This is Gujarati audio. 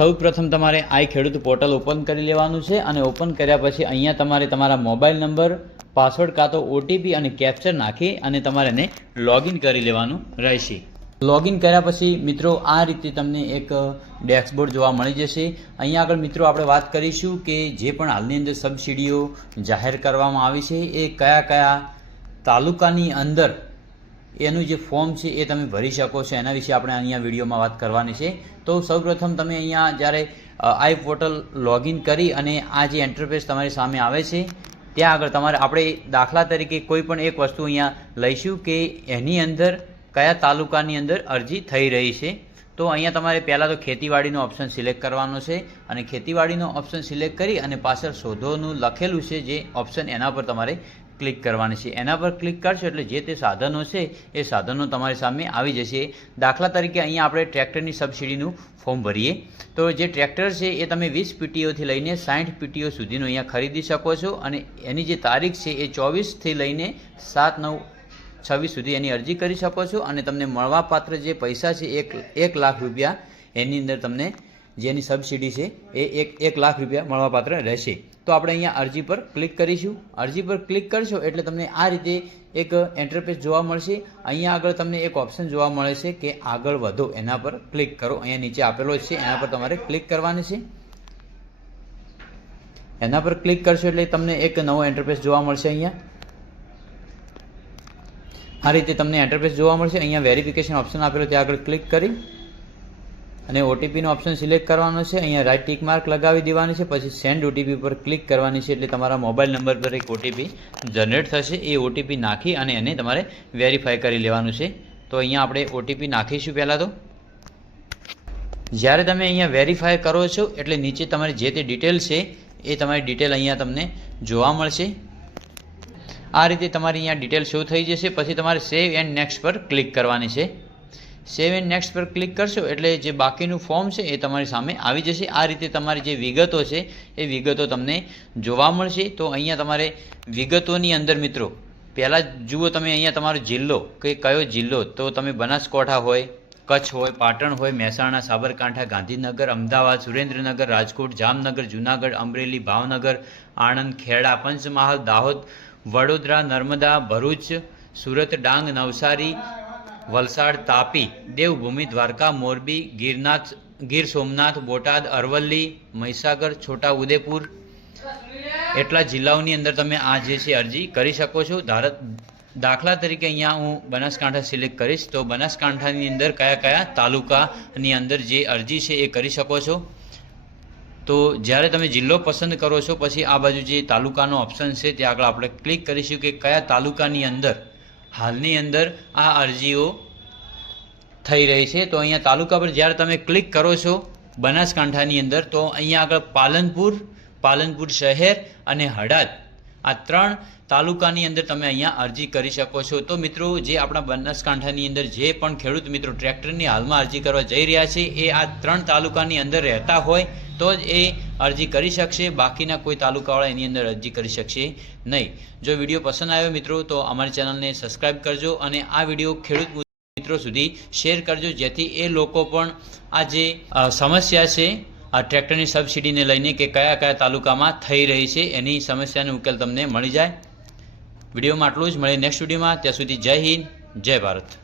સૌપ્રથમ તમારે આઈ ખેડૂત પોર્ટલ ઓપન કરી લેવાનું છે અને ઓપન કર્યા પછી અહીંયા તમારે તમારા મોબાઈલ નંબર, પાસવર્ડ કાં તો ઓટીપી અને કેપ્ચર નાખી અને તમારે એને લોગિન કરી લેવાનું રહેશે। લોગિન કર્યા પછી મિત્રો આ રીતે તમને એક ડેશબોર્ડ જોવા મળી જશે। અહીંયા આગળ મિત્રો આપણે વાત કરીશું કે જે પણ હાલની અંદર સબસિડીઓ જાહેર કરવામાં આવી છે એ કયા કયા તાલુકાની અંદર એનું જે ફોર્મ છે એ તમે ભરી શકો છો, એના વિશે આપણે અહીંયા વિડીયોમાં વાત કરવાની છે। તો સૌપ્રથમ તમે અહીંયા જ્યારે આઈ પોર્ટલ લોગિન કરી અને આ જે ઇન્ટરફેસ તમારી સામે આવે છે ત્યાં આગળ તમારે આપણે દાખલા તરીકે કોઈ પણ એક વસ્તુ અહીંયા લઈશું કે એની અંદર કયા તાલુકાની અંદર અરજી થઈ રહી છે। તો અહીંયા તમારે પહેલાં તો ખેતીવાડીનો ઓપ્શન સિલેક્ટ કરવાનો છે અને ખેતીવાડીનો ઓપ્શન સિલેક્ટ કરી અને પાછળ શોધોનું લખેલું છે જે ઓપ્શન એના પર તમારે ક્લિક કરવાની છે। એના પર ક્લિક કરશો એટલે જે તે સાધનો છે એ સાધનો તમારી સામે આવી જશે। દાખલા તરીકે અહીંયા આપણે ટ્રેક્ટરની સબસિડીનું ફોર્મ ભરીએ તો જે ટ્રેક્ટર છે એ તમે 20 પીટીઓથી લઈને 60 પીટીઓ સુધીનું અહીંયા ખરીદી શકો છો અને એની જે તારીખ છે એ 24થી લઈને 7/9/26 સુધી એની અરજી કરી શકો છો અને તમને મળવાપાત્ર જે પૈસા છે 1 લાખ રૂપિયા એની અંદર તમને જેની સબસિડી છે એ 1 લાખ રૂપિયા મળવાપાત્ર રહેશે। તો આપણે અહીંયા અરજી પર ક્લિક કરીશું। અરજી પર ક્લિક કરશો એટલે તમને આ રીતે એક ઇન્ટરફેસ જોવા મળશે। અહીંયા આગળ તમને એક ઓપ્શન જોવા મળે છે કે આગળ વધો, એના પર ક્લિક કરો। અહીંયા નીચે આપેલો છે એના પર તમારે ક્લિક કરવાની છે। એના પર ક્લિક કરશો એટલે તમને એક નવો ઇન્ટરફેસ જોવા મળશે। અહીંયા આ રીતે તમને ઇન્ટરફેસ જોવા મળશે। અહીંયા વેરિફિકેશન ઓપ્શન આપેલો ત્યાં આગળ ક્લિક કરી અને ઓટીપીનો ઓપ્શન સિલેક્ટ કરવાનો છે। અહીંયા રાઈટ ટિક માર્ક લગાવી દેવાની છે, પછી સેન્ડ ઓટીપી પર ક્લિક કરવાની છે એટલે તમારા મોબાઈલ નંબર પર એક ઓટીપી જનરેટ થશે। એ ઓટીપી નાખી અને એને તમારે વેરીફાઈ કરી લેવાનું છે। તો અહીંયા આપણે ઓટીપી નાખીશું પહેલાં તો। જ્યારે તમે અહીંયા વેરીફાઈ કરો છો એટલે નીચે તમારી જે તે ડિટેલ છે એ તમારી ડિટેલ અહીંયા તમને જોવા મળશે। આ રીતે તમારી અહીંયા ડિટેલ શો થઈ જશે। પછી તમારે સેવ એન્ડ નેક્સ્ટ પર ક્લિક કરવાની છે। સેવ એન્ડ નેક્સ્ટ પર ક્લિક કરશો એટલે જે બાકીનું ફોર્મ છે એ તમારી સામે આવી જશે। આ રીતે તમારી જે વિગતો છે એ વિગતો તમને જોવા મળશે। તો અહીંયા તમારે વિગતોની અંદર મિત્રો પહેલાં જુઓ તમે અહીંયા તમારો જિલ્લો કે કયો જિલ્લો, તો તમે બનાસકાંઠા હોય, કચ્છ હોય, પાટણ હોય, મહેસાણા, સાબરકાંઠા, ગાંધીનગર, અમદાવાદ, સુરેન્દ્રનગર, રાજકોટ, જામનગર, જૂનાગઢ, અમરેલી, ભાવનગર, આણંદ, ખેડા, પંચમહાલ, દાહોદ, વડોદરા, નર્મદા, ભરૂચ, સુરત, ડાંગ, નવસારી, વલસાડ, તાપી, દેવભૂમિ, દ્વારકા, મોરબી, ગીર સોમનાથ, બોટાદ, અરવલ્લી, મહીસાગર, છોટા ઉદેપુર એટલા જિલ્લાઓની અંદર તમે આ જે છે અરજી કરી શકો છો। દાખલા તરીકે અહીંયા હું બનાસકાંઠા સિલેક્ટ કરીશ તો બનાસકાંઠાની અંદર કયા કયા તાલુકાની અંદર જે અરજી છે એ કરી શકો છો। તો જ્યારે તમે જિલ્લો પસંદ કરો છો પછી આ બાજુ જે તાલુકાનો ઓપ્શન છે ત્યાં આગળ આપણે ક્લિક કરીશું કે કયા તાલુકાની અંદર હાલની અંદર આ અરજીઓ થઈ રહી છે। તો અહીંયા તાલુકા પર જ્યારે તમે ક્લિક કરો છો બનાસકાંઠાની અંદર તો અહીંયા આગળ પાલનપુર શહેર અને હડાદ આ 3 તાલુકાની અંદર તમે અહીંયા અરજી કરી શકો છો। તો મિત્રો જે આપણા બનાસકાંઠાની અંદર જે પણ ખેડૂત મિત્રો ટ્રેક્ટરની હાલમાં અરજી કરવા જઈ રહ્યા છે એ આ 3 તાલુકાની અંદર રહેતા હોય તો જ એ અરજી કરી શકશે, બાકીના કોઈ તાલુકાવાળા એની અંદર અરજી કરી શકશે નહીં। જો વિડીયો પસંદ આવ્યો મિત્રો તો અમારી ચેનલને સબસ્ક્રાઈબ કરજો અને આ વિડીયો ખેડૂત મિત્રો સુધી શેર કરજો જેથી એ લોકો પણ આ જે સમસ્યા છે આ ટ્રેક્ટરની સબસિડીને લઈને કે કયા કયા તાલુકામાં થઈ રહી છે એની સમસ્યાનો ઉકેલ તમને મળી જાય। વિડીયોમાં આટલું જ, મળીએ નેક્સ્ટ વિડીયોમાં। ત્યાં સુધી જય હિન્દ, જય ભારત।